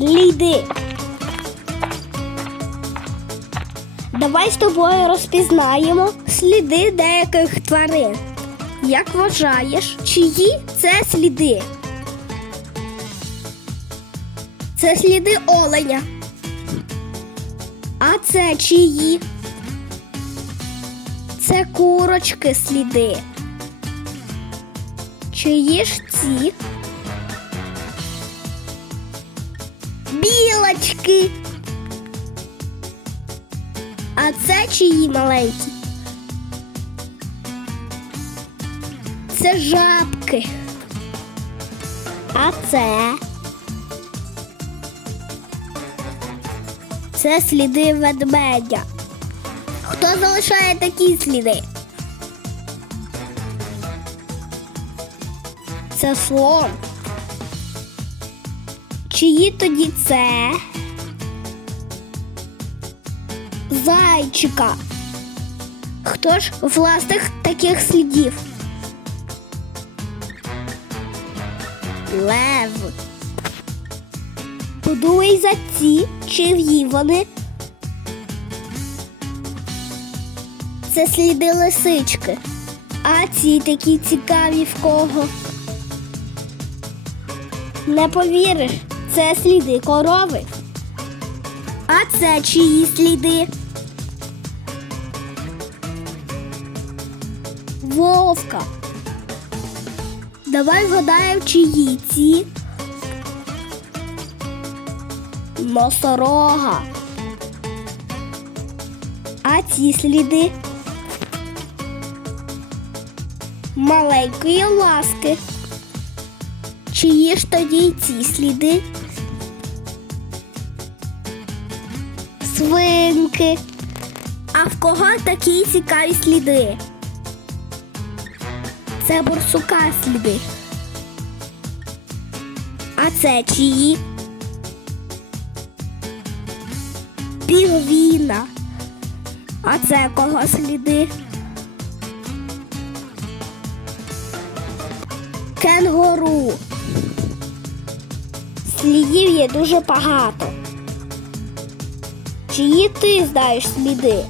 Сліди. Давай з тобою розпізнаємо сліди деяких тварин. Як вважаєш, чиї це сліди? Це сліди оленя. А це чиї? Це курочки сліди. Чиї ж ці? Білочки. А це чиї маленькі? Це жабки. А це. Це сліди ведмедя. Хто залишає такі сліди? Це слон. Чиї тоді це? Зайчика. Хто ж власних таких слідів? Лев. Подумай за ці, чиї вони. Це сліди лисички. А ці такі цікаві в кого. Не повіриш, це сліди корови. А це чиї сліди? Вовка. Давай вгадаємо, чиї ці. Носорога. А ці сліди маленької ласки. Чиї ж тоді ці сліди? Свинки. А в кого такі цікаві сліди? Це борсука сліди. А це чиї? Пінгвіна. А це кого сліди? Кенгуру. Слідів є дуже багато. Чиї ти знаєш сліди?